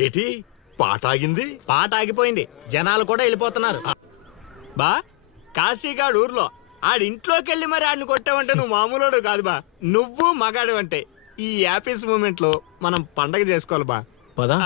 ఏటి పాట ఆగింది? పాట ఆగిపోయింది, జనాలు కూడా వెళ్ళిపోతున్నారు. బా కాశీగాడు ఊర్లో ఆడింట్లోకి వెళ్ళి మరి ఆడిని కొట్టావంటే నువ్వు మామూలుడు కాదు బా. నువ్వు మగాడు అంటే ఈ హ్యాపీస్ మూమెంట్ లో మనం పండగ చేసుకోవాలి బా. పదా